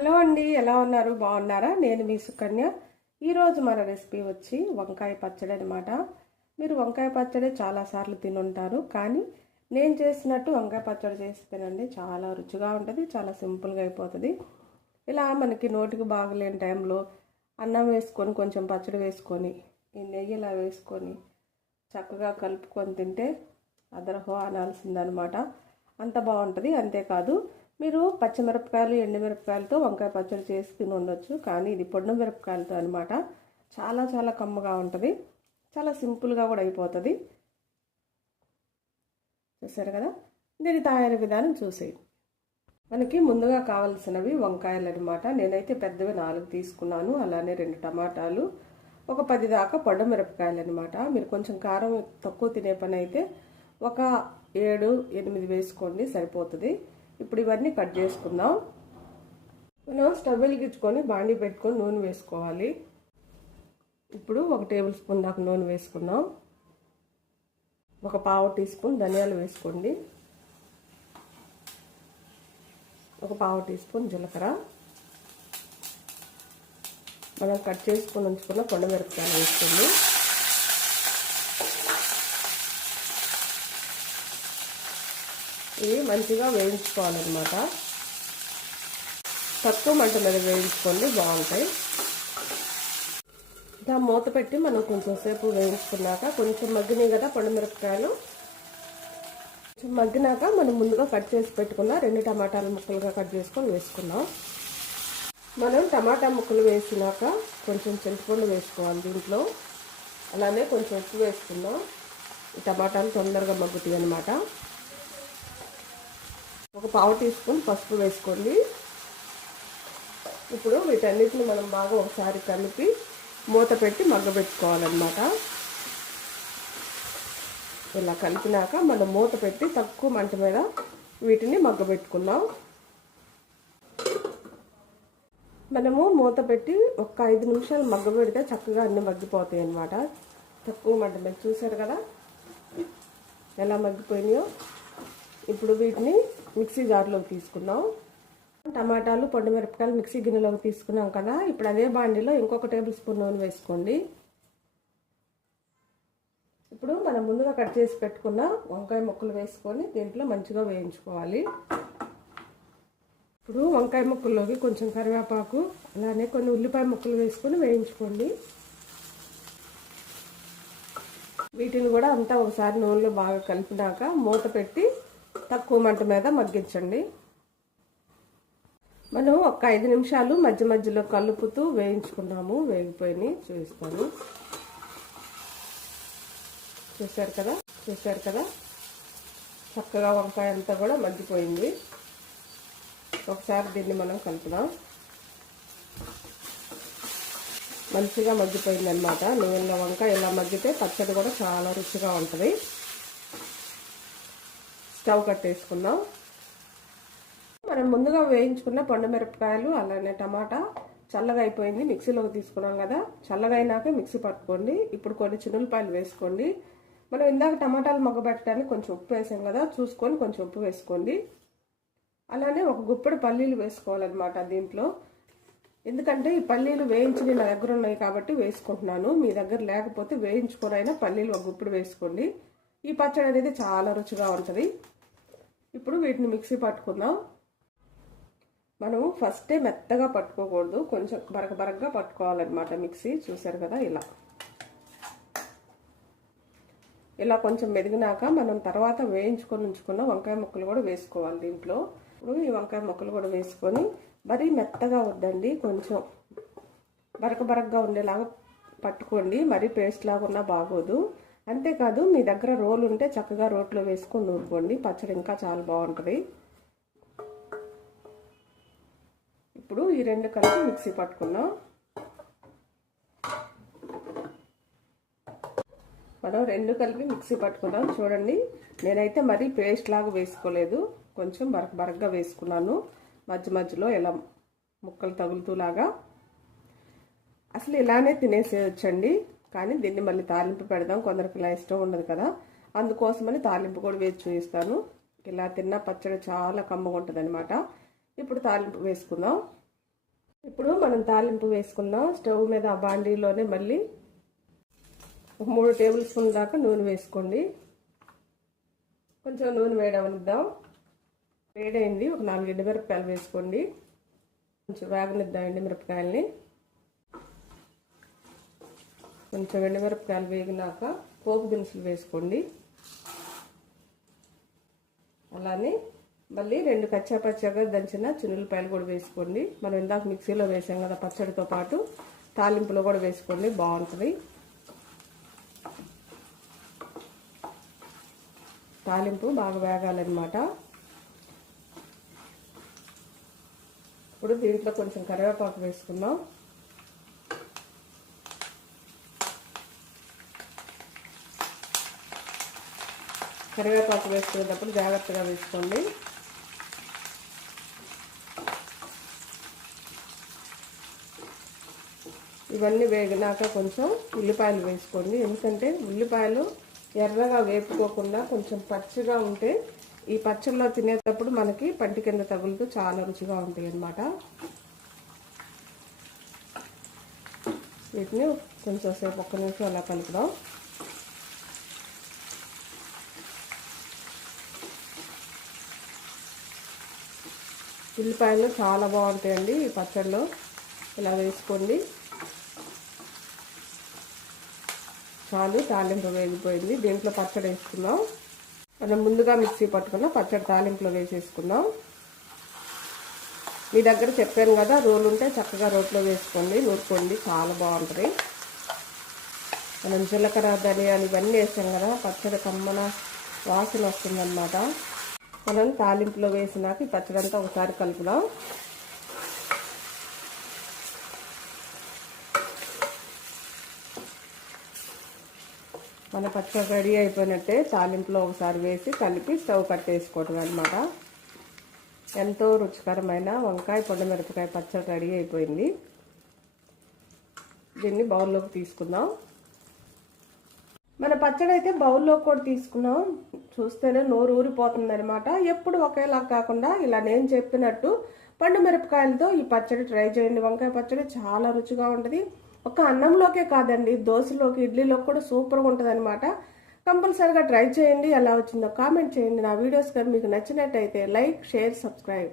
Hello అండి ఎలా ఉన్నారు? బాగున్నారా? నేను మీ సుకన్య. ఈరోజు మన రెసిపీ వచ్చి వంకాయ పచ్చడి అనమాట మీరు వంకాయ పచ్చడి చాలాసార్లు తినుంటారు కానీ నేను చేసినట్టు వంకాయ పచ్చడి చేసి తినండి. చాలా రుచిగా ఉంటుంది చాలా సింపుల్గా అయిపోతుంది. ఇలా మనకి నోటికి బాగలేని టైంలో అన్నం వేసుకొని కొంచెం పచ్చడి వేసుకొని ఈ నెయ్యి ఇలా వేసుకొని చక్కగా కలుపుకొని తింటే అదరహో అనాల్సిందనమాట అంత బాగుంటుంది అంతేకాదు మీరు పచ్చిమిరపకాయలు ఎండుమిరపకాయలతో వంకాయ పచ్చడి చేసి తిని ఉండొచ్చు. కానీ ఇది పొడి మిరపకాయలతో అనమాట చాలా చాలా కమ్మగా ఉంటుంది. చాలా సింపుల్గా కూడా అయిపోతుంది. చూసారు కదా? దీని తయారీ విధానం చూసేయండి మనకి ముందుగా కావలసినవి వంకాయలు అనమాట నేనైతే పెద్దవి నాలుగు తీసుకున్నాను. అలానే రెండు టమాటాలు. ఒక పది దాకా పొడ మిరపకాయలు అనమాట మీరు కొంచెం కారం తక్కువ తినే పని అయితే ఒక ఏడు ఎనిమిది వేసుకోండి సరిపోతుంది. ఇప్పుడు ఇవన్నీ కట్ చేసుకుందాం. మనం స్టవ్ వెలిగించుకొని బాండి పెట్టుకొని నూనె వేసుకోవాలి. ఇప్పుడు ఒక టేబుల్ స్పూన్ దాకా నూనె వేసుకుందాం. ఒక పావు టీ స్పూన్ ధనియాలు వేసుకోండి. ఒక పావు టీ స్పూన్ జీలకర్ర. మనం కట్ చేసుకొని ఉంచుకున్న కొండ మిరపకాయలు వేసుకోండి. ఇవి మంచిగా వేయించుకోవాలన్నమాట. తక్కువ మంట మీద వేయించుకోండి బాగుంటాయి. ఇలా మూత పెట్టి మనం కొంచెం సేపు వేయించుకున్నాక కొంచెం మగ్గినాయి కదా మిరపకాయలు. కొంచెం మగ్గినాక మనం ముందుగా కట్ చేసి పెట్టుకున్న రెండు టమాటాల ముక్కలుగా కట్ చేసుకొని వేసుకున్నాం మనం టమాటా ముక్కలు వేసినాక కొంచెం చింతపండు వేసుకోవాలి దీంట్లో. అలానే కొంచెం ఉప్పు వేసుకుందాం. ఈ టమాటాలు తొందరగా మగ్గుతాయి అనమాట ఒక పావు టీ స్పూన్ పసుపు వేసుకోండి. ఇప్పుడు వీటన్నిటిని మనం బాగా ఒకసారి కలిపి మూత పెట్టి మగ్గబెట్టుకోవాలన్నమాట ఇలా కలిపినాక మనం మూత పెట్టి తక్కువ మంట మీద వీటిని మగ్గబెట్టుకుందాం మనము మూత పెట్టి ఒక ఐదు నిమిషాలు మగ్గబెడితే చక్కగా అన్నీ మగ్గిపోతాయి అన్నమాట. తక్కువ మంట మీద చూసారు కదా? ఎలా మగ్గిపోయినాయో? ఇప్పుడు వీటిని మిక్సీ జార్లోకి తీసుకున్నాం టమాటాలు పొండు మిరపకాయలు మిక్సీ గిన్నెలోకి తీసుకున్నాం కదా. ఇప్పుడు అదే బాండిలో ఇంకొక టేబుల్ స్పూన్ నూనె వేసుకోండి. ఇప్పుడు మనం ముందుగా కట్ చేసి పెట్టుకున్న వంకాయ ముక్కలు వేసుకొని దీంట్లో మంచిగా వేయించుకోవాలి. ఇప్పుడు వంకాయ ముక్కల్లోకి కొంచెం కరివేపాకు అలానే కొన్ని ఉల్లిపాయ ముక్కలు వేసుకొని వేయించుకోండి. వీటిని కూడా అంతా ఒకసారి నూనెలో బాగా కలిపినాక మూత పెట్టి తక్కువ మంట మీద మగ్గించండి. మనం ఒక ఐదు నిమిషాలు మధ్య మధ్యలో కలుపుతూ వేయించుకున్నాము వేగిపోయి చూపిస్తాను. చూశారు కదా? చూశారు కదా? చక్కగా వంకాయ అంతా కూడా మగ్గిపోయింది. ఒకసారి దీన్ని మనం కలుపుదాం. మంచిగా మగ్గిపోయింది అనమాట నూనెలో వంకాయ ఇలా మగ్గితే పచ్చడి కూడా చాలా రుచిగా ఉంటుంది. స్టవ్ కట్టేసుకుందాం. మనం ముందుగా వేయించుకున్న పండు మిరపకాయలు అలానే టమాటా చల్లగా అయిపోయింది మిక్సీలోకి తీసుకున్నాం కదా. చల్లగా అయినాక మిక్సీ పట్టుకోండి. ఇప్పుడు కొన్ని చిన్నులపాయలు వేసుకోండి. మనం ఇందాక టమాటాలు మగ్గబెట్టడానికి కొంచెం ఉప్పు వేసాం కదా చూసుకొని కొంచెం ఉప్పు వేసుకోండి. అలానే ఒక గుప్పెడు పల్లీలు వేసుకోవాలన్నమాట దీంట్లో. ఎందుకంటే ఈ పల్లీలు వేయించి నా దగ్గర ఉన్నాయి కాబట్టి వేసుకుంటున్నాను. మీ దగ్గర లేకపోతే వేయించుకొనైనా పల్లీలు ఒక గుప్పెడు వేసుకోండి. ఈ పచ్చడి అనేది చాలా రుచిగా ఉంటుంది. ఇప్పుడు వీటిని మిక్సీ పట్టుకుందాం. మనం ఫస్టే మెత్తగా పట్టుకోకూడదు. కొంచెం బరక బరకగా పట్టుకోవాలన్నమాట మిక్సీ. చూసారు కదా ఇలా. ఇలా కొంచెం మెదిగినాక మనం తర్వాత వేయించుకొని ఉంచుకున్న వంకాయ ముక్కలు కూడా వేసుకోవాలి దీంట్లో. ఇప్పుడు ఈ వంకాయ ముక్కలు కూడా వేసుకొని మరీ మెత్తగా వద్దండి. కొంచెం బరక బరకగా ఉండేలాగా పట్టుకోండి. మరీ పేస్ట్ లాగా ఉన్నా బాగోదు. అంతేకాదు మీ దగ్గర రోలు ఉంటే చక్కగా రోట్లో వేసుకొని నూరుకోండి. పచ్చడి ఇంకా చాలా బాగుంటుంది. ఇప్పుడు ఈ రెండు కలిపి మిక్సీ పట్టుకున్నాం మనం రెండు కలిపి మిక్సీ పట్టుకున్నాం చూడండి నేనైతే మరీ పేస్ట్ లాగా వేసుకోలేదు. కొంచెం బరక బరకగా వేసుకున్నాను. మధ్య మధ్యలో ఇలా ముక్కలు తగులుతూలాగా అసలు ఇలానే తినేసేయచ్చండి. కానీ దీన్ని మళ్ళీ తాలింపు పెడదాం. కొందరికి ఇలా ఇష్టం ఉండదు కదా. అందుకోసమని తాలింపు కూడా వేసి చూపిస్తాను. ఇలా తిన్న పచ్చడి చాలా కమ్మగా ఉంటుంది అనమాట ఇప్పుడు తాలింపు వేసుకుందాం. ఇప్పుడు మనం తాలింపు వేసుకుందాం. స్టవ్ మీద ఆ బాండీలోనే మళ్ళీ ఒక మూడు టేబుల్ స్పూన్ దాకా నూనె వేసుకోండి. కొంచెం నూనె వేడవనిద్దాం. వేడైంది. ఒక నాలుగు ఎండుమిరపకాయలు వేసుకోండి. కొంచెం వేగనిద్దాం ఎండుమిరపకాయలని. కొంచెం ఎండుమిరపకాయలు వేగినాక పోపు దినుసులు వేసుకోండి. అలానే మళ్ళీ రెండు కచ్చా పచ్చగా దంచిన చున్నులపాయలు కూడా వేసుకోండి. మనం ఇందాక మిక్సీలో వేసాం కదా పచ్చడితో పాటు తాలింపులో కూడా వేసుకోండి బాగుంటుంది. తాలింపు బాగా వేగాలన్నమాట. ఇప్పుడు దీంట్లో కొంచెం కరివేపాకు వేసుకుందాం. కరివేపాకు వేసుకునేటప్పుడు జాగ్రత్తగా వేసుకోండి. ఇవన్నీ వేగినాక కొంచెం ఉల్లిపాయలు వేసుకోండి. ఎందుకంటే ఉల్లిపాయలు ఎర్రగా వేపుకోకుండా కొంచెం పచ్చిగా ఉంటే ఈ పచ్చల్లో తినేటప్పుడు మనకి పంటి కింద తగులుతూ చాలా రుచిగా ఉంటాయి అన్నమాట. వీటిని కొంచెం సేపు ఒక్క నిమిషం అలా కలుపుదాం. ఉల్లిపాయలు చాలా బాగుంటాయండి ఈ పచ్చడిలో ఇలా వేసుకోండి. చాలు తాలింపు వేగిపోయింది. దీంట్లో పచ్చడి వేసుకుందాం. మనం ముందుగా మిక్సీ పట్టుకున్న పచ్చడి తాలింపులో వేసేసుకుందాం. మీ దగ్గర చెప్పాను కదా రోలు ఉంటే చక్కగా రోట్లో వేసుకోండి. నూరుకోండి చాలా బాగుంటుంది. మనం జీలకర్ర ధనియాలు ఇవన్నీ వేసాం కదా పచ్చడి కమ్మన వాసన వస్తుందన్నమాట. మనం తాలింపులో వేసినాక ఈ పచ్చడంతా ఒకసారి కలుపుదాం. మన పచ్చడి రెడీ అయిపోయినట్టే తాలింపులో ఒకసారి వేసి కలిపి స్టవ్ కట్టేసుకోవటం అనమాట ఎంతో రుచికరమైన వంకాయ పొండమిరపకాయ పచ్చడి రెడీ అయిపోయింది. దీన్ని బౌల్లోకి తీసుకుందాం. మన పచ్చడి అయితే బౌల్లో కూడా తీసుకున్నాం. చూస్తేనే నోరు ఊరిపోతుంది అనమాట ఎప్పుడు ఒకేలా కాకుండా ఇలా నేను చెప్పినట్టు పండు మిరపకాయలతో ఈ పచ్చడి ట్రై చేయండి. వంకాయ పచ్చడి చాలా రుచిగా ఉంటుంది. ఒక అన్నంలోకే కాదండి దోశలోకి ఇడ్లీలోకి కూడా సూపర్గా ఉంటుంది అనమాట కంపల్సరీగా ట్రై చేయండి. ఎలా వచ్చిందో కామెంట్ చేయండి. నా వీడియోస్ కానీ మీకు నచ్చినట్టయితే లైక్ షేర్ సబ్స్క్రైబ్.